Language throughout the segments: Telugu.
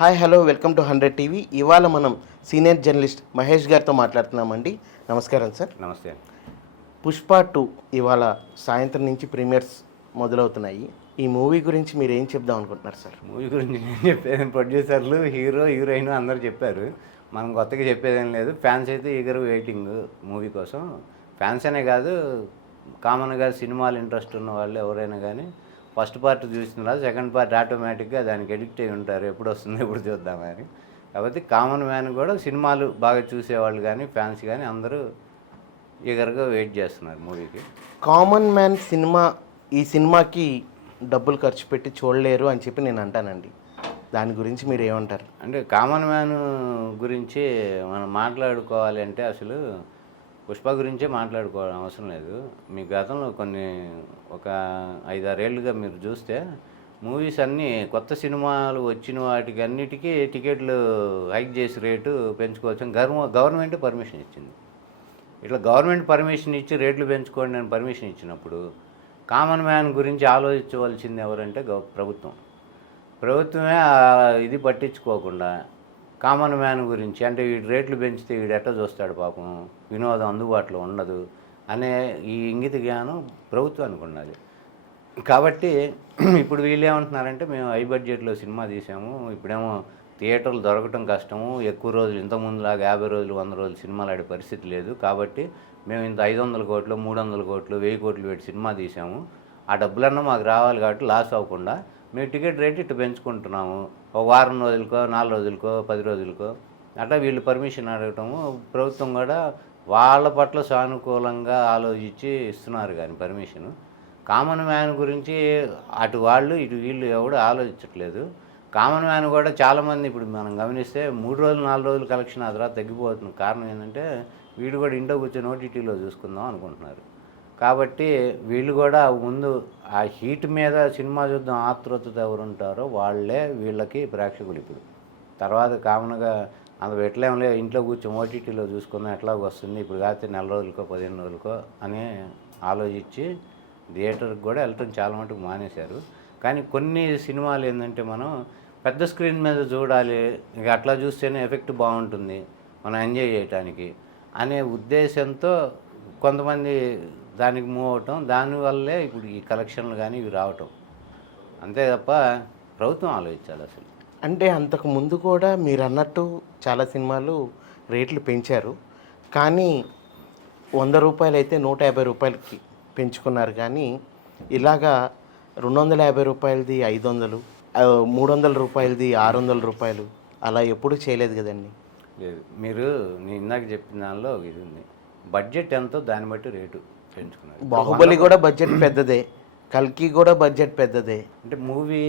Hi hello welcome to hundred TV. ఇవాళ మనం సీనియర్ జర్నలిస్ట్ మహేష్ గారితో మాట్లాడుతున్నామండి. నమస్కారం సార్. నమస్తే పుష్ప టూ ఇవాళ సాయంత్రం నుంచి ప్రీమియర్స్ మొదలవుతున్నాయి. ఈ మూవీ గురించి మీరు ఏం చెప్దాం అనుకుంటున్నారు సార్? మూవీ గురించి నేను చెప్పేది ప్రొడ్యూసర్లు హీరో హీరోయిన్ అందరూ చెప్పారు. మనం కొత్తగా చెప్పేదేం లేదు. ఫ్యాన్స్ అయితే ఈగర్ వెయిటింగ్ మూవీ కోసం. ఫ్యాన్స్ అనే కాదు కామన్గా సినిమాలు ఇంట్రెస్ట్ ఉన్న వాళ్ళు ఎవరైనా కానీ ఫస్ట్ పార్ట్ చూసిన సెకండ్ పార్ట్ ఆటోమేటిక్గా దానికి ఎడిక్ట్ అయి ఉంటారు. ఎప్పుడు వస్తుంది ఎప్పుడు చూద్దామని. కాబట్టి కామన్ మ్యాన్ కూడా సినిమాలు బాగా చూసేవాళ్ళు కానీ ఫ్యాన్స్ కానీ అందరూ ఈగర్గా వెయిట్ చేస్తున్నారు మూవీకి. కామన్ మ్యాన్ సినిమా ఈ సినిమాకి డబ్బులు ఖర్చు పెట్టి చూడలేరు అని చెప్పి నేను అంటానండి. దాని గురించి మీరు ఏమంటారు? అంటే కామన్ మ్యాన్ గురించి మనం మాట్లాడుకోవాలి అంటే అసలు పుష్ప గురించే మాట్లాడుకోవడం అవసరం లేదు. మీ గతంలో కొన్ని ఒక ఐదారేళ్ళుగా మీరు చూస్తే మూవీస్ అన్నీ కొత్త సినిమాలు వచ్చిన వాటికి అన్నిటికీ టికెట్లు హైక్ చేసి రేటు పెంచుకోవచ్చు. గర్వ గవర్నమెంట్ పర్మిషన్ ఇచ్చింది. ఇట్లా గవర్నమెంట్ పర్మిషన్ ఇచ్చి రేట్లు పెంచుకోండి అని పర్మిషన్ ఇచ్చినప్పుడు కామన్ మ్యాన్ గురించి ఆలోచించవలసింది ఎవరంటే గవ ప్రభుత్వం. ప్రభుత్వమే ఇది పట్టించుకోకుండా కామన్ మ్యాన్ గురించి అంటే వీడు రేట్లు పెంచితే వీడు ఎట్ట చూస్తాడు పాపం? వినోదం అందుబాటులో ఉండదు అనే ఈ ఇంగిత జ్ఞానం ప్రభుత్వానికి ఉన్నది. కాబట్టి ఇప్పుడు వీళ్ళు ఏమంటున్నారంటే మేము హై బడ్జెట్లో సినిమా తీసాము ఇప్పుడేమో థియేటర్లు దొరకటం కష్టము ఎక్కువ రోజులు ఇంతకుముందులాగా యాభై రోజులు వంద రోజులు సినిమాలు ఆడే పరిస్థితి లేదు. కాబట్టి మేము ఇంత ఐదు వందల కోట్లు మూడు వందల కోట్లు వెయ్యి కోట్లు పెట్టి సినిమా తీసాము. ఆ డబ్బులన్నా మాకు రావాలి కాబట్టి లాస్ అవ్వకుండా మేము టికెట్ రేట్ ఇటు పెంచుకుంటున్నాము. ఒక వారం రోజులకో నాలుగు రోజులకో పది రోజులకో. అట్లా వీళ్ళు పర్మిషన్ అడగటము ప్రభుత్వం కూడా వాళ్ళ పట్ల సానుకూలంగా ఆలోచించి ఇస్తున్నారు కానీ పర్మిషన్. కామన్ మ్యాన్ గురించి అటు వాళ్ళు ఇటు వీళ్ళు ఎవడు ఆలోచించట్లేదు. కామన్ మ్యాన్ కూడా చాలామంది ఇప్పుడు మనం గమనిస్తే మూడు రోజులు నాలుగు రోజులు కలెక్షన్ ఆ తర్వాత తగ్గిపోతుంది కారణం ఏంటంటే వీడు కూడా ఇంట్లో కూర్చొని ఓటీటీలో చూసుకుందాం అనుకుంటున్నారు. కాబట్టి వీళ్ళు కూడా ముందు ఆ హీట్ మీద సినిమా చూద్దాం ఆతృతతో ఎవరు ఉంటారో వాళ్ళే వీళ్ళకి ప్రేక్షకులు ఇప్పుడు. తర్వాత కామన్గా అంత లేదు ఇంట్లో కూర్చొని ఓటీటీలో చూసుకుందాం ఎట్లాగ వస్తుంది ఇప్పుడు కాకపోతే నెల రోజులకో పదిహేను రోజులకో అని ఆలోచించి థియేటర్కి కూడా వెళ్ళటం చాలా మటుకు మానేశారు. కానీ కొన్ని సినిమాలు ఏంటంటే మనం పెద్ద స్క్రీన్ మీద చూడాలి ఇక అట్లా చూస్తేనే ఎఫెక్ట్ బాగుంటుంది మనం ఎంజాయ్ చేయటానికి అనే ఉద్దేశంతో కొంతమంది దానికి మూవ్ అవటం దానివల్లే ఇప్పుడు ఈ కలెక్షన్లు కానీ ఇవి రావటం. అంతే తప్ప ప్రభుత్వం ఆలోచించాలి అసలు. అంటే అంతకు ముందు కూడా మీరు అన్నట్టు చాలా సినిమాలు రేట్లు పెంచారు. కానీ వంద రూపాయలు అయితే నూట యాభై రూపాయలకి పెంచుకున్నారు. కానీ ఇలాగా రెండు వందల యాభై రూపాయలది ఐదు వందలు మూడు వందల రూపాయలది ఆరు వందల రూపాయలు అలా ఎప్పుడూ చేయలేదు కదండి? లేదు. మీరు నేను ఇందాక చెప్పిన దానిలో ఇది ఉంది. బడ్జెట్ ఎంతో దాన్ని బట్టి రేటు. పెంచుకున్నారు. బాహుబలి కూడా బడ్జెట్ పెద్దదే. కల్కి కూడా బడ్జెట్ పెద్దదే. అంటే మూవీ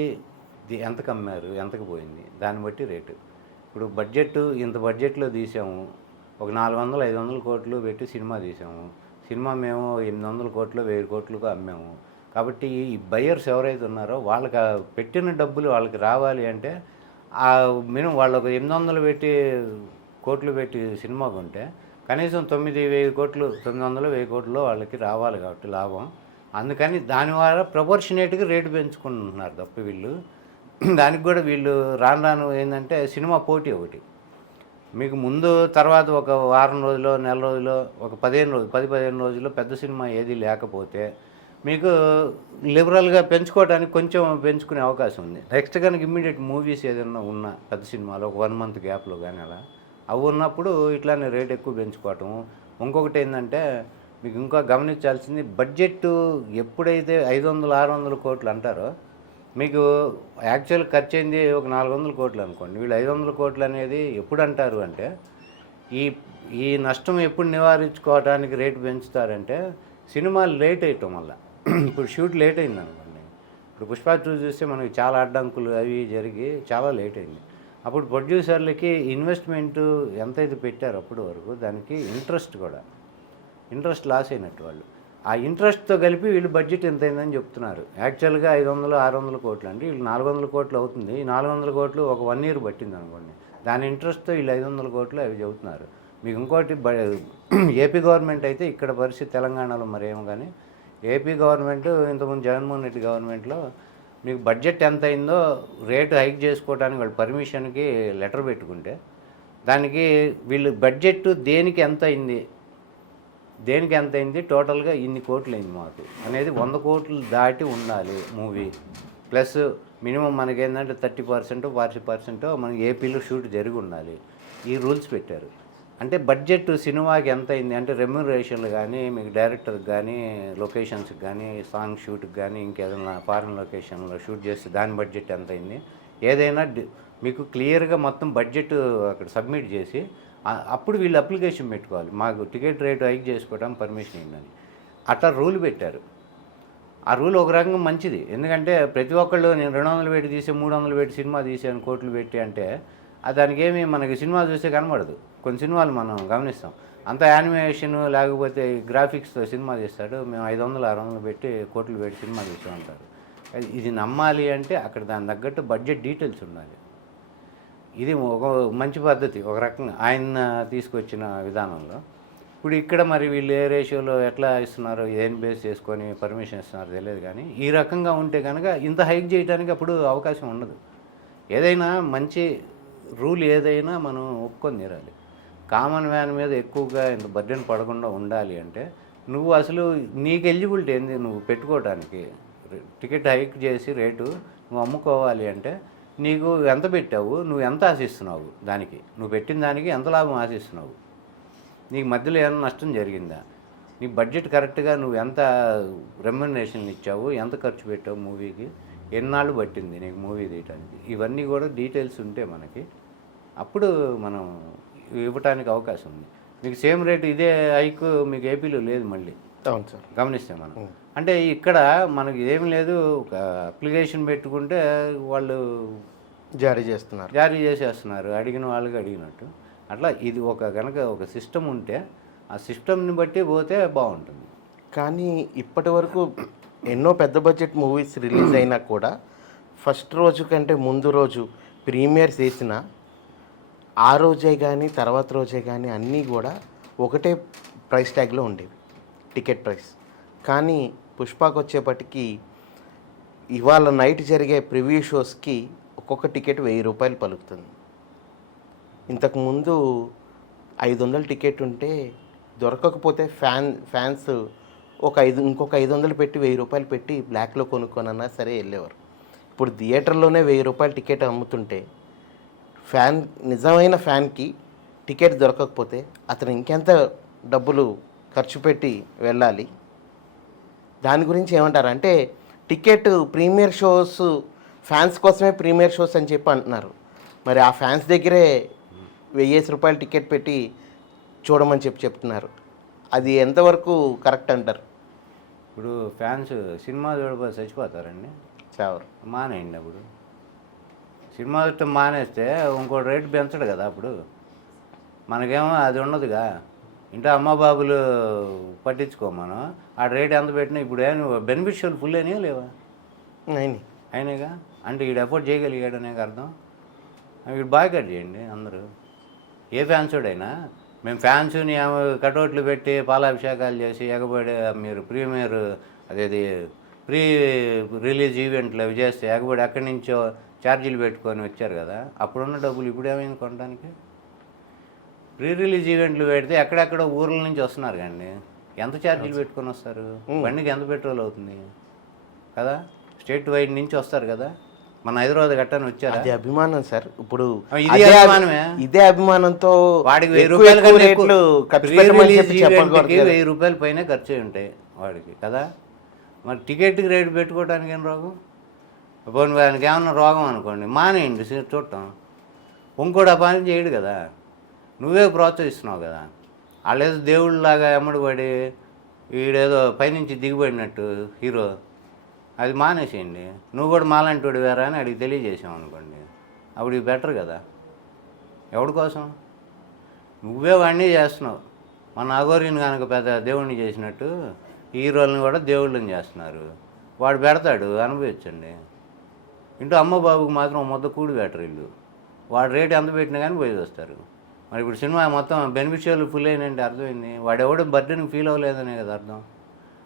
ఎంతకు అమ్మారు ఎంతకు పోయింది దాన్ని బట్టి రేటు. ఇప్పుడు బడ్జెట్ ఇంత బడ్జెట్లో తీసాము ఒక నాలుగు వందలు ఐదు వందల కోట్లు పెట్టి సినిమా తీసాము. సినిమా మేము ఎనిమిది వందల కోట్లు వెయ్యి కోట్లకు అమ్మాము. కాబట్టి ఈ బయ్యర్స్ ఎవరైతే ఉన్నారో వాళ్ళకి పెట్టిన డబ్బులు వాళ్ళకి రావాలి అంటే ఆ మినిమం వాళ్ళు ఒక ఎనిమిది వందలు పెట్టి కోట్లు పెట్టి సినిమా కొంటే కనీసం తొమ్మిది వెయ్యి కోట్లు తొమ్మిది వందలు వెయ్యి కోట్లు వాళ్ళకి రావాలి కాబట్టి లాభం. అందుకని దాని వల్ల ప్రపోర్షనేట్గా రేటు పెంచుకుంటున్నారు తప్ప వీళ్ళు. దానికి కూడా వీళ్ళు రాను రాను ఏంటంటే సినిమా పోటీ ఒకటి. మీకు ముందు తర్వాత ఒక వారం రోజులో నెల రోజులో ఒక పదిహేను రోజులు పది పదిహేను రోజుల్లో పెద్ద సినిమా ఏది లేకపోతే మీకు లిబరల్గా పెంచుకోవడానికి కొంచెం పెంచుకునే అవకాశం ఉంది. నెక్స్ట్ కనుక ఇమ్మీడియట్ మూవీస్ ఏదైనా ఉన్నా పెద్ద సినిమాలో ఒక వన్ మంత్ గ్యాప్లో కానీ అలా. అవి ఉన్నప్పుడు ఇట్లానే రేట్ ఎక్కువ పెంచుకోవటం. ఇంకొకటి ఏంటంటే మీకు ఇంకా గమనించాల్సింది బడ్జెట్ ఎప్పుడైతే ఐదు వందలు ఆరు వందల కోట్లు అంటారో మీకు యాక్చువల్ ఖర్చు అయింది ఒక నాలుగు వందల కోట్లు అనుకోండి. వీళ్ళు ఐదు వందల కోట్లు అనేది ఎప్పుడు అంటారు అంటే ఈ ఈ నష్టం ఎప్పుడు నివారించుకోవడానికి రేటు పెంచుతారంటే సినిమాలు లేట్ అయ్యటం వల్ల ఇప్పుడు షూట్ లేట్ అయింది అనుకోండి. ఇప్పుడు పుష్ప చూసి చూస్తే మనకి చాలా అడ్డంకులు అవి జరిగి చాలా లేట్ అయింది. అప్పుడు ప్రొడ్యూసర్లకి ఇన్వెస్ట్మెంట్ ఎంతైతే పెట్టారో అప్పటి వరకు దానికి ఇంట్రెస్ట్ కూడా. ఇంట్రెస్ట్ లాస్ అయినట్టు వాళ్ళు. ఆ ఇంట్రెస్ట్తో కలిపి వీళ్ళు బడ్జెట్ ఎంత అయిందని చెప్తున్నారు. యాక్చువల్గా ఐదు వందలు ఆరు వందల కోట్లు అంటే వీళ్ళు నాలుగు వందల కోట్లు అవుతుంది. ఈ నాలుగు వందల కోట్లు ఒక వన్ ఇయర్ పట్టింది అనుకోండి. దాని ఇంట్రెస్ట్తో వీళ్ళు ఐదు వందల కోట్లు అవి చెబుతున్నారు. మీకు ఇంకోటి బ ఏపీ గవర్నమెంట్ అయితే ఇక్కడ పరిస్థితి తెలంగాణలో మరేమో కానీ ఏపీ గవర్నమెంట్ ఇంతకుముందు జగన్మోహన్ రెడ్డి గవర్నమెంట్లో మీకు బడ్జెట్ ఎంత అయిందో రేటు హైక్ చేసుకోవడానికి వాళ్ళు పర్మిషన్కి లెటర్ పెట్టుకుంటే దానికి వీళ్ళు బడ్జెట్ దేనికి ఎంత అయింది దేనికి ఎంత అయింది టోటల్గా ఇన్ని కోట్లు అయింది మాకు అనేది వంద కోట్లు దాటి ఉండాలి మూవీ. ప్లస్ మినిమం మనకి ఏంటంటే థర్టీ పర్సెంట్ ఫార్టీ పర్సెంట్ మనకి ఏపీలో షూట్ జరిగి ఉండాలి. ఈ రూల్స్ పెట్టారు. అంటే బడ్జెట్ సినిమాకి ఎంత అయింది అంటే రెమ్యునరేషన్లు కానీ మీకు డైరెక్టర్కి కానీ లొకేషన్స్కి కానీ సాంగ్ షూట్కి కానీ ఇంకేదైనా ఫారెన్ లొకేషన్లో షూట్ చేస్తే దాని బడ్జెట్ ఎంత అయింది ఏదైనా మీకు క్లియర్గా మొత్తం బడ్జెట్ అక్కడ సబ్మిట్ చేసి అప్పుడు వీళ్ళు అప్లికేషన్ పెట్టుకోవాలి. మాకు టికెట్ రేటు హైక్ చేసుకోవడం పర్మిషన్ ఇవ్వండి. అట్లా రూల్ పెట్టారు. ఆ రూల్ ఒక రకంగా మంచిది. ఎందుకంటే ప్రతి ఒక్కళ్ళు నేను రెండు వందలు పెట్టి తీసి మూడు వందలు పెట్టి సినిమా తీసాను కోట్లు పెట్టి అంటే ఆ దానికి ఏమి మనకి సినిమా చూస్తే కనబడదు. కొన్ని సినిమాలు మనం గమనిస్తాం. అంత యానిమేషన్ లేకపోతే గ్రాఫిక్స్తో సినిమా తీస్తాడు. మేము ఐదు వందలు ఆరు వందలు పెట్టి కోట్లు పెట్టి సినిమా తీసాం ఇది నమ్మాలి అంటే అక్కడ దాని తగ్గట్టు బడ్జెట్ డీటెయిల్స్ ఉండాలి. ఇది ఒక మంచి పద్ధతి ఒక రకంగా ఆయన తీసుకొచ్చిన విధానంలో. ఇప్పుడు ఇక్కడ మరి వీళ్ళు ఏ రేషియోలో ఎట్లా ఇస్తున్నారు ఏం బేస్ చేసుకొని పర్మిషన్ ఇస్తున్నారు తెలియదు కానీ ఈ రకంగా ఉంటే కనుక ఇంత హైక్ చేయడానికి అప్పుడు అవకాశం ఉండదు. ఏదైనా మంచి రూల్ ఏదైనా మనం ఒప్పుకొని తీరాలి. కామన్ వ్యాన్ మీద ఎక్కువగా ఇంత బర్డెన్ పడకుండా ఉండాలి అంటే నువ్వు అసలు నీకు ఎలిజిబిలిటీ ఏంది? నువ్వు పెట్టుకోవడానికి టికెట్ హైక్ చేసి రేటు నువ్వు అమ్ముకోవాలి అంటే నీకు ఎంత పెట్టావు? నువ్వు ఎంత ఆశిస్తున్నావు దానికి? నువ్వు పెట్టిన దానికి ఎంత లాభం ఆశిస్తున్నావు? నీకు మధ్యలో ఏమైనా నష్టం జరిగిందా? నీ బడ్జెట్ కరెక్ట్గా నువ్వు ఎంత రెమ్యునరేషన్ ఇచ్చావు? ఎంత ఖర్చు పెట్టావు మూవీకి? ఎన్నాళ్ళు పట్టింది నీకు మూవీ తీయటానికి? ఇవన్నీ కూడా డీటెయిల్స్ ఉంటే మనకి. అప్పుడు మనం ఇవ్వటానికి అవకాశం ఉంది. మీకు సేమ్ రేటు ఇదే హైక్ మీకు ఏపీలో లేదు మళ్ళీ. అవును సార్. గమనిస్తే మనం. అంటే ఇక్కడ మనకి ఏం లేదు ఒక అప్లికేషన్ పెట్టుకుంటే వాళ్ళు జారీ చేస్తున్నారు. జారీ చేసేస్తున్నారు. అడిగిన వాళ్ళకి అడిగినట్టు. అట్లా ఇది ఒక కనుక ఒక సిస్టమ్ ఉంటే ఆ సిస్టమ్ని బట్టి పోతే బాగుంటుంది. కానీ ఇప్పటి వరకు ఎన్నో పెద్ద బడ్జెట్ మూవీస్ రిలీజ్ అయినా కూడా ఫస్ట్ రోజు కంటే ముందు రోజు ప్రీమియర్స్ వేసిన ఆ రోజే కానీ తర్వాత రోజే కానీ అన్నీ కూడా ఒకటే ప్రైస్ ట్యాగ్లో ఉండేవి. టికెట్ ప్రైస్ కానీ పుష్పకు వచ్చేపటికి ఇవాళ నైట్ జరిగే ప్రివ్యూ షోస్కి ఒక్కొక్క టికెట్ వెయ్యి రూపాయలు పలుకుతుంది. ఇంతకుముందు ఐదు వందల టికెట్ ఉంటే దొరకకపోతే ఫ్యాన్ ఫ్యాన్స్ ఒక ఐదు ఇంకొక ఐదు వందలు పెట్టి వెయ్యి రూపాయలు పెట్టి బ్లాక్లో కొనుక్కొనన్నా సరే వెళ్ళేవారు. ఇప్పుడు థియేటర్లోనే వెయ్యి రూపాయలు టికెట్ అమ్ముతుంటే ఫ్యాన్ నిజమైన ఫ్యాన్కి టికెట్ దొరకకపోతే అతను ఇంకెంత డబ్బులు ఖర్చు పెట్టి వెళ్ళాలి? దాని గురించి ఏమంటారు? అంటే టికెట్ ప్రీమియర్ షోస్ ఫ్యాన్స్ కోసమే ప్రీమియర్ షోస్ అని చెప్పి అంటున్నారు. మరి ఆ ఫ్యాన్స్ దగ్గరే వెయ్యేసి రూపాయలు టికెట్ పెట్టి చూడమని చెప్పి చెప్తున్నారు. అది ఎంతవరకు కరెక్ట్ అంటారు? ఇప్పుడు ఫ్యాన్స్ సినిమా చూడకపోతే చచ్చిపోతారండి. చావరు. మానేయండి అప్పుడు. సినిమా చూడటం మానేస్తే ఇంకో రేటు పెంచడు కదా అప్పుడు. మనకేమో అది ఉండదుగా. ఇంట్లో అమ్మ బాబులు పట్టించుకో మనం. ఆ రేట్ ఎంత పెట్టినా ఇప్పుడు ఏం బెనిఫిషియల్ ఫుల్ అయినా లేవా? అయినాయి. అయినాయిగా అంటే ఈడు ఎఫోర్డ్ చేయగలిగాడు అనే అర్థం. వీడు బాయ్కట్ చేయండి అందరూ. ఏ ఫ్యాన్స్ అయినా మేము ఫ్యాన్స్ కటౌట్లు పెట్టి పాలాభిషేకాలు చేసి ఎగబడి మీరు ప్రీమియర్ అదేది ప్రీ రిలీజ్ ఈవెంట్లు అవి చేస్తే ఎగబడి ఎక్కడి నుంచో ఛార్జీలు పెట్టుకొని వచ్చారు కదా అప్పుడున్న డబ్బులు ఇప్పుడు ఏమైంది కొనడానికి? ప్రీ రిలీజ్ ఈవెంట్లు పెడితే ఎక్కడెక్కడ ఊర్ల నుంచి వస్తున్నారు కండి ఎంత ఛార్జీలు పెట్టుకొని వస్తారు? బండికి ఎంత పెట్రోల్ అవుతుంది? కదా స్టేట్ వైడ్ నుంచి వస్తారు కదా. మన హైదరాబాద్ గట్టని వచ్చారా? అది అభిమానం సార్. ఇప్పుడు ఇది అభిమానమే. ఇదే అభిమానంతో వాడికి వెయ్యి రూపాయల రేట్లు. వెయ్యి రూపాయల పైన ఖర్చు ఉంటాయి వాడికి కదా. మరి టికెట్కి రేటు పెట్టుకోవడానికి ఏం రోగం పోనీ వానికి ఏమన్నా రోగం అనుకోండి మానేయండి చూడటం ఇంకోటి ఆ పని చేయడు కదా. నువ్వే ప్రోత్సహిస్తున్నావు కదా. వాళ్ళేదో దేవుళ్ళలాగా ఎమ్మడిపడి వీడేదో పైనుంచి దిగిపడినట్టు హీరో అది మానేసేయండి. నువ్వు కూడా మాలాంటి వాడు వేరా అని అడిగి తెలియజేసావు అనుకోండి అప్పుడు ఇది బెటర్ కదా. ఎవడి కోసం? నువ్వే వాడిని చేస్తున్నావు. మన అఘోరిని కనుక పెద్ద దేవుణ్ణి చేసినట్టు హీరోలను కూడా దేవుళ్ళని చేస్తున్నారు. వాడు పెడతాడు అనుభవించండి. ఇంటూ అమ్మ బాబుకి మాత్రం మొత్తం కూడి పెట్టరు వాడు రేటు ఎంత పెట్టినా కానీ పోయి వస్తారు. మరి ఇప్పుడు సినిమా మొత్తం బెనిఫిషియల్ ఫుల్ అయినంటే అర్థమైంది. వాడు ఎవడో బర్త్డేని ఫీల్ అవ్వలేదనే కదా అర్థం.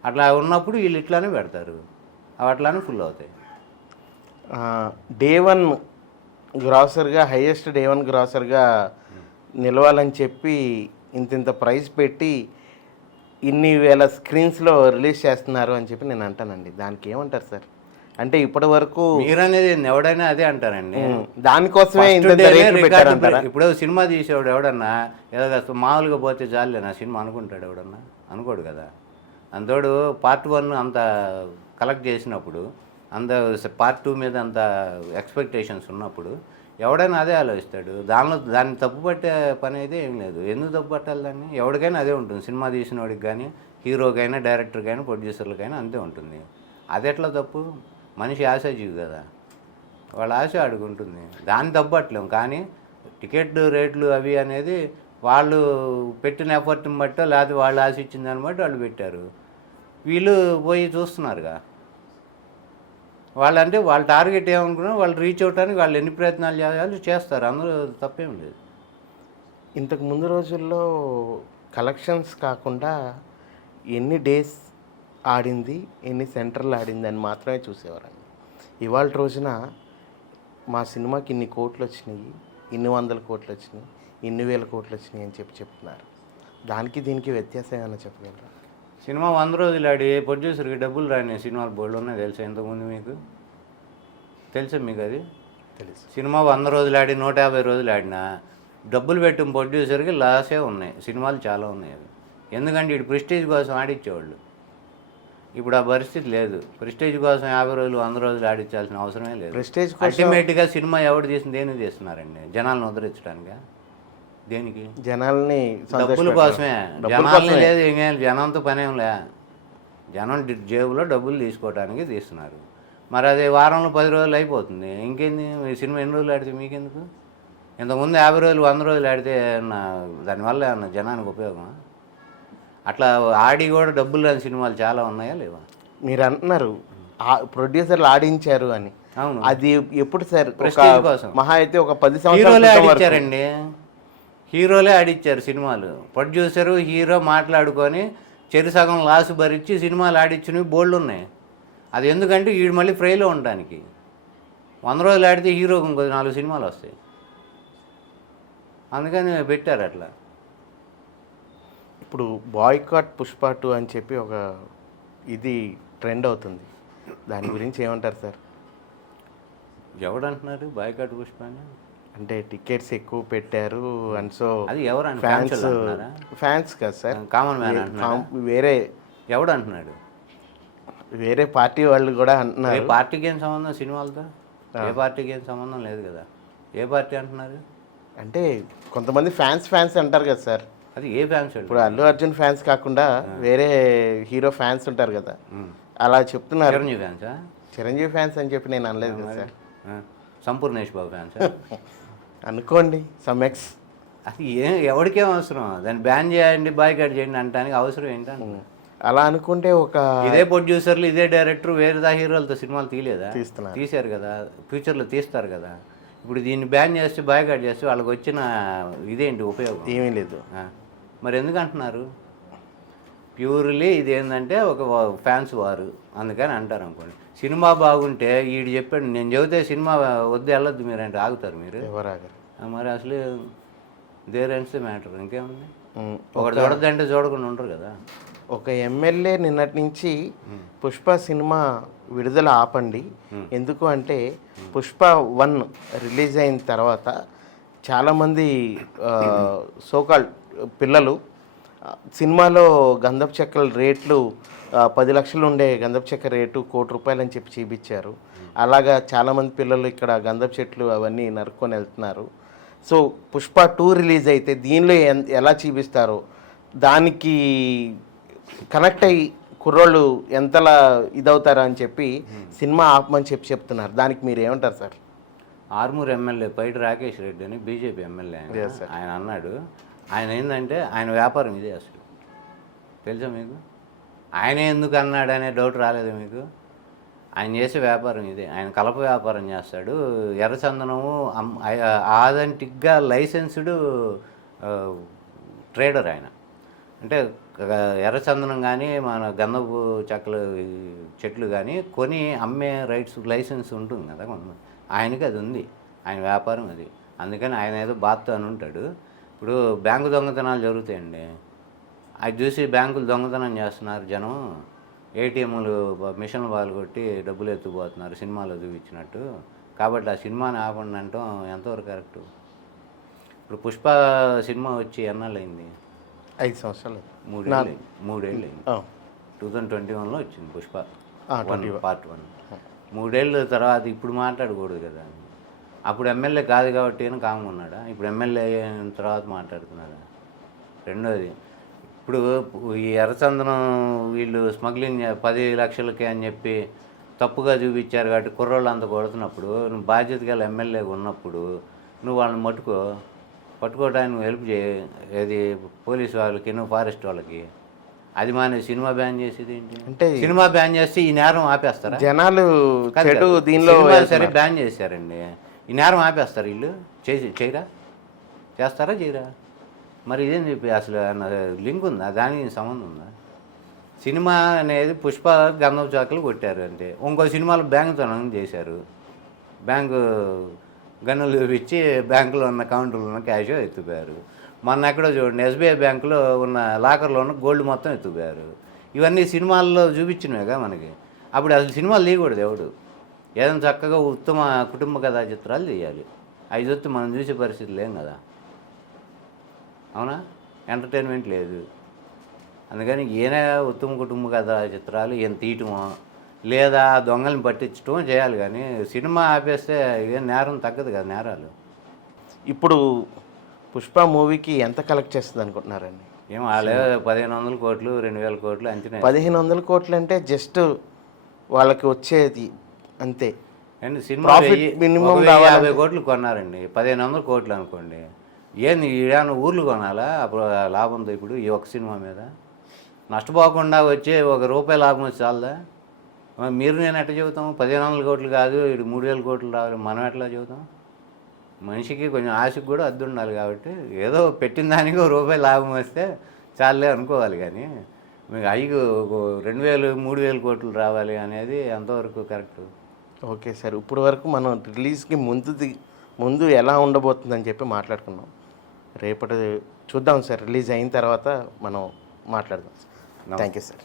అట్లా ఉన్నప్పుడు వీళ్ళు ఇట్లానే పెడతారు. అవి అట్లానే ఫుల్ అవుతాయి. డే వన్ గ్రాసర్గా హైయెస్ట్ డే వన్ గ్రాసర్గా నిలవాలని చెప్పి ఇంత ఇంత ప్రైస్ పెట్టి ఇన్ని వేల స్క్రీన్స్లో రిలీజ్ చేస్తున్నారు అని చెప్పి నేను అంటానండి. దానికి ఏమంటారు సార్? అంటే ఇప్పటి వరకు మీరనేది ఎవడైనా అదే అంటారండి. దానికోసమే. ఇప్పుడు సినిమా తీసేవాడు ఎవడన్నా ఏదో కాస్త మామూలుగా పోతే చాలే నా సినిమా అనుకుంటాడు ఎవడన్నా? అనుకోడు కదా. అంతోడు పార్ట్ వన్ అంత కలెక్ట్ చేసినప్పుడు అంత పార్ట్ టూ మీద అంత ఎక్స్పెక్టేషన్స్ ఉన్నప్పుడు ఎవడైనా అదే ఆలోచిస్తాడు. దానిలో దాన్ని తప్పు పట్టే పని అయితే ఏం లేదు. ఎందుకు తప్పు పట్టాలి దాన్ని? ఎవరికైనా అదే ఉంటుంది. సినిమా తీసిన వాడికి కానీ హీరోకైనా డైరెక్టర్కైనా ప్రొడ్యూసర్లకైనా అంతే ఉంటుంది. అది ఎట్లా తప్పు? మనిషి ఆశాజీవి కదా. వాళ్ళ ఆశ అడుగుంటుంది దాన్ని తప్పట్లేం కానీ టికెట్ రేట్లు అవి అనేది వాళ్ళు పెట్టిన ఎఫర్ట్ని బట్టో లేకపోతే వాళ్ళు ఆశ ఇచ్చిన దాన్ని బట్టి వాళ్ళు పెట్టారు. వీళ్ళు పోయి చూస్తున్నారుగా. వాళ్ళంటే వాళ్ళ టార్గెట్ ఏమనుకున్నా వాళ్ళు రీచ్ అవడానికి వాళ్ళు ఎన్ని ప్రయత్నాలు చేయాలి చేస్తారు. అందులో తప్పేం లేదు. ఇంతకు ముందు రోజుల్లో కలెక్షన్స్ కాకుండా ఎన్ని డేస్ ఆడింది ఎన్ని సెంటర్లు ఆడింది అని మాత్రమే చూసేవారండి. ఇవాళ రోజున మా సినిమాకి ఇన్ని కోట్లు వచ్చినాయి ఇన్ని వందల కోట్లు వచ్చినాయి ఇన్ని వేల కోట్లు వచ్చినాయి అని చెప్పి చెప్తున్నారు. దానికి దీనికి వ్యత్యాసం ఏమైనా చెప్పగలరా? సినిమా వంద రోజులు ఆడి ప్రొడ్యూసర్కి డబ్బులు రాని సినిమాలు బోర్డు ఉన్నాయి తెలుసా ఇంతకుముందు మీకు? తెలుసా మీకు అది? తెలుసు. సినిమా వంద రోజులు ఆడి నూట యాభై రోజులు ఆడినా డబ్బులు పెట్టిన ప్రొడ్యూసర్కి లాసే ఉన్నాయి. సినిమాలు చాలా ఉన్నాయి అవి. ఎందుకంటే ఇటు ప్రెస్టేజ్ కోసం ఆడిచ్చేవాళ్ళు. ఇప్పుడు ఆ పరిస్థితి లేదు. ప్రెస్టేజ్ కోసం యాభై రోజులు వంద రోజులు ఆడించాల్సిన అవసరమే లేదు. ప్రెస్టేజ్ అల్టిమేట్గా సినిమా ఎవడు తీసిన దేనికి తీస్తున్నారండి? జనాలను ఉద్ధరించడానికి దేనికి? జనాల్ని డబ్బుల. కోసమే. జనాల్ని. లేదు ఇంకేం జనంతో పనేం లే. జనం జేబులో డబ్బులు తీసుకోవడానికి తీస్తున్నారు. మరి అది వారంలో పది రోజులు అయిపోతుంది. ఇంకేంది? ఈ సినిమా ఎన్ని రోజులు ఆడితే మీకెందుకు? ఇంతకుముందు యాభై రోజులు వంద రోజులు ఆడితే దానివల్ల ఏమన్నా జనానికి ఉపయోగమా? అట్లా ఆడి కూడా డబ్బులు రాని సినిమాలు చాలా ఉన్నాయా లేవా? మీరు అంటున్నారు ప్రొడ్యూసర్లు ఆడించారు అని. అవును. అది ఎప్పుడు సార్. మహా అయితే ఒక పది సంవత్సరాల ఆడిచ్చారండి. హీరోలే ఆడిచ్చారు సినిమాలు. ప్రొడ్యూసరు హీరో మాట్లాడుకొని చెరి సగం లాస్ భరించి సినిమాలు ఆడిచ్చినవి బోల్డ్ ఉన్నాయి అది ఎందుకంటే వీడు మళ్ళీ ఫ్రైలో ఉండడానికి. వంద రోజులు ఆడితే హీరోకి ఇంకో నాలుగు సినిమాలు వస్తాయి. అందుకని పెట్టారు అట్లా. ఇప్పుడు బాయ్కాట్ పుష్ప టూ అని చెప్పి ఒక ఇది ట్రెండ్ అవుతుంది. దాని గురించి ఏమంటారు సార్? ఎవడంటున్నారు బాయ్కాట్ పుష్ప అని? అంటే టికెట్స్ ఎక్కువ పెట్టారు అండ్ సో అది ఎవరు అంట ఫ్యాన్స్ ఫ్యాన్స్ కదా సార్. కామన్ మ్యాన్ వేరే ఎవడు అంటున్నాడు? వేరే పార్టీ వాళ్ళు కూడా అంటున్నారు. పార్టీకి ఏం సంబంధం సినిమాలతో? ఏ పార్టీకి ఏం సంబంధం లేదు కదా. ఏ పార్టీ అంటున్నారు? అంటే కొంతమంది ఫ్యాన్స్ ఫ్యాన్స్ అంటారు కదా సార్. అది ఏ ఫ్యాన్స్ ఇప్పుడు అల్లు అర్జున్ ఫ్యాన్స్ కాకుండా వేరే హీరో ఫ్యాన్స్ ఉంటారు కదా. అలా చెప్తున్నారు. చిరంజీవి ఫ్యాన్సా చిరంజీవి ఫ్యాన్స్ అని చెప్పి నేను అనలేదు కదా సార్. సంపూర్ణేష్ బాబు ఫ్యాన్సా అనుకోండి సమ్ ఎక్స్ అది ఏ ఎవరికేం అవసరం? దాన్ని బ్యాన్ చేయండి బాయ్కాట్ చేయండి అంటానికి అవసరం ఏంటంటే అలా అనుకుంటే ఒక ఇదే ప్రొడ్యూసర్లు ఇదే డైరెక్టర్ వేరే హీరోలతో సినిమాలు తీయలేదా? తీస్తున్నారు. తీశారు కదా. ఫ్యూచర్లో తీస్తారు కదా. ఇప్పుడు దీన్ని బ్యాన్ చేస్తే బాయ్కాట్ చేస్తే వాళ్ళకి వచ్చిన ఇదేంటి ఉపయోగం? ఏమీ లేదు. మరి ఎందుకు అంటున్నారు? ప్యూర్లీ ఇది ఏంటంటే ఒక ఫ్యాన్స్ వారు. అందుకని అంటారు అనుకోండి. సినిమా బాగుంటే వీడు చెప్పాడు నేను చెబితే సినిమా వద్దు వెళ్ళొద్దు మీరు అంటే ఆగుతారు మీరు. మరి అసలు దేర్ ఎండ్స్ మ్యాటర్ ఇంకేముంది? ఒకటి చూడద్దంటే చూడకుండా ఉంటారు కదా. ఒక ఎమ్మెల్యే నిన్నటి నుంచి పుష్ప సినిమా విడుదల ఆపండి. ఎందుకు అంటే పుష్ప వన్ రిలీజ్ అయిన తర్వాత చాలామంది సోకాల్ పిల్లలు సినిమాలో గంధపు చెక్కల రేట్లు పది లక్షలు ఉండే గంధపు చెక్క రేటు కోటి రూపాయలు అని చెప్పి చూపించారు. అలాగా చాలామంది పిల్లలు ఇక్కడ గంధపు చెట్లు అవన్నీ నరుక్కొని వెళ్తున్నారు. సో పుష్ప టూ రిలీజ్ అయితే దీనిలో ఎలా చూపిస్తారో దానికి కనెక్ట్ అయ్యి కుర్రోళ్ళు ఎంతలా ఇదవుతారో అని చెప్పి సినిమా ఆపమని చెప్పి చెప్తున్నారు. దానికి మీరు ఏమంటారు సార్? ఆర్మూర్ ఎమ్మెల్యే పైటి రాకేష్ రెడ్డి అని బీజేపీ ఎమ్మెల్యే. ఆయన అన్నాడు ఆయన ఏంటంటే ఆయన వ్యాపారం ఇదే అసలు. తెలుసా మీకు? ఆయన ఎందుకు అన్నాడు అనే డౌట్ రాలేదు మీకు? ఆయన చేసే వ్యాపారం ఇదే. ఆయన కలప వ్యాపారం చేస్తాడు. ఎర్రచందనము ఆథెంటిక్గా లైసెన్స్డ్ ట్రేడర్ ఆయన. అంటే ఎర్రచందనం కానీ మన గంధపు చెక్కలు చెట్లు కానీ కొని అమ్మే రైట్స్ లైసెన్స్ ఉంటుంది కదా కొంతమంది. ఆయనకి అది ఉంది. ఆయన వ్యాపారం అది. అందుకని ఆయన ఏదో బాత్తో అని ఉంటాడు. ఇప్పుడు బ్యాంకు దొంగతనాలు జరుగుతాయండి. అది చూసి బ్యాంకులు దొంగతనం చేస్తున్నారు జనం. ఏటీఎంలు మిషన్లు కొట్టి డబ్బులు ఎత్తుకుపోతున్నారు సినిమాలో చూపించినట్టు. కాబట్టి ఆ సినిమాని ఆపండి అంటాం. ఎంతవరకు కరెక్టు? ఇప్పుడు పుష్ప సినిమా వచ్చి ఎన్నాళ్ళు అయింది ఐదు సంవత్సరాలు మూడేళ్ళు అయింది. మూడేళ్ళు టూ థౌజండ్ ట్వంటీ వన్లో వచ్చింది పుష్ప ఆ, వన్ 21. Part one. మూడేళ్ళ తర్వాత ఇప్పుడు మాట్లాడకూడదు కదా. అప్పుడు ఎమ్మెల్యే కాదు కాబట్టి ఈయన కామ్గా ఉన్నాడా? ఇప్పుడు ఎమ్మెల్యే అయిన తర్వాత మాట్లాడుతున్నాడా? రెండోది ఇప్పుడు ఈ ఎర్రచందనం వీళ్ళు స్మగ్లింగ్ పది లక్షలకి అని చెప్పి తప్పుగా చూపించారు కాబట్టి కుర్రోళ్ళు అంత కొడుతున్నప్పుడు నువ్వు బాధ్యత గల ఎమ్మెల్యేగా ఉన్నప్పుడు నువ్వు వాళ్ళని మట్టుకో పట్టుకోవడానికి నువ్వు హెల్ప్ చేయి. ఏది పోలీస్ వాళ్ళకి నువ్వు ఫారెస్ట్ వాళ్ళకి. అది మానే సినిమా బ్యాన్ చేసేది ఏంటి? అంటే సినిమా బ్యాన్ చేస్తే ఈ నేరం ఆపేస్తారా? జనాలు. దీనిలో సరే బ్యాన్ చేశారండి. ఈ నేరం ఆపేస్తారు వీళ్ళు. చేసి చేయరా? చేస్తారా చేయరా? మరి ఇదేం చెప్పి అసలు ఏమన్నా లింక్ ఉందా? దానికి సంబంధం ఉందా? సినిమా అనేది పుష్ప గంధం చాకులు కొట్టారు అంటే. ఇంకో సినిమాలో బ్యాంకు తనం చేశారు. బ్యాంకు గన్నులు ఇచ్చి బ్యాంకులో ఉన్న కౌంటర్లో ఉన్న క్యాష్ ఎత్తుపోయారు. మొన్న ఎక్కడో చూడండి ఎస్బీఐ బ్యాంకులో ఉన్న లాకర్లో ఉన్న గోల్డ్ మొత్తం ఎత్తుపోయారు. ఇవన్నీ సినిమాల్లో చూపించినవిగా మనకి. అప్పుడు అసలు సినిమాలు తీయకూడదు ఎవడు. ఏదైనా చక్కగా ఉత్తమ కుటుంబ కథా చిత్రాలు తీయాలి అవి చూస్తే మనం చూసే పరిస్థితి లేం కదా? అవునా? ఎంటర్టైన్మెంట్ లేదు. అందుకని ఈయన ఉత్తమ కుటుంబ కథ చిత్రాలు ఈయన తీయటమో లేదా దొంగల్ని పట్టించటమో చేయాలి కానీ సినిమా ఆపేస్తే ఏం నేరం తగ్గదు కదా నేరాలు. ఇప్పుడు పుష్ప మూవీకి ఎంత కలెక్ట్ చేస్తుంది అనుకుంటున్నారండి? ఏం వాళ్ళే పదిహేను వందల కోట్లు రెండు వేల కోట్లు అంచనా పదిహేను వందల కోట్లు అంటే జస్ట్ వాళ్ళకి వచ్చేది అంతే. అండ్ సినిమా ఒక రావాలంటే- యాభై కోట్లు కొన్నారండి. పదిహేను వందల కోట్లు అనుకోండి. ఏంది ఈడాన ఊర్లు కొనాలా? అప్పుడు ఆ లాభంతో ఇప్పుడు ఈ ఒక్క సినిమా మీద. నష్టపోకుండా వచ్చే ఒక రూపాయి లాభం వచ్చి చాలదా? మరి మీరు నేను ఎట్లా చెబుతాం? పదిహేను వందల కోట్లు కాదు ఇటు మూడు వేల కోట్లు రావాలి. మనం ఎట్లా చెబుతాం? మనిషికి కొంచెం ఆశకు కూడా అద్దు ఉండాలి కాబట్టి ఏదో పెట్టిన దానికి ఒక రూపాయి లాభం వస్తే చాలే అనుకోవాలి కానీ మీకు ఐదు రెండు వేలు మూడు వేలు కోట్లు రావాలి అనేది ఎంతవరకు కరెక్ట్? ఓకే సార్ ఇప్పుడు వరకు మనం రిలీజ్కి ముందు ముందు ఎలా ఉండబోతుందని చెప్పి మాట్లాడుకున్నాం. రేపటి చూద్దాం సార్ రిలీజ్ అయిన తర్వాత మనం మాట్లాడదాం థ్యాంక్ యూ సార్.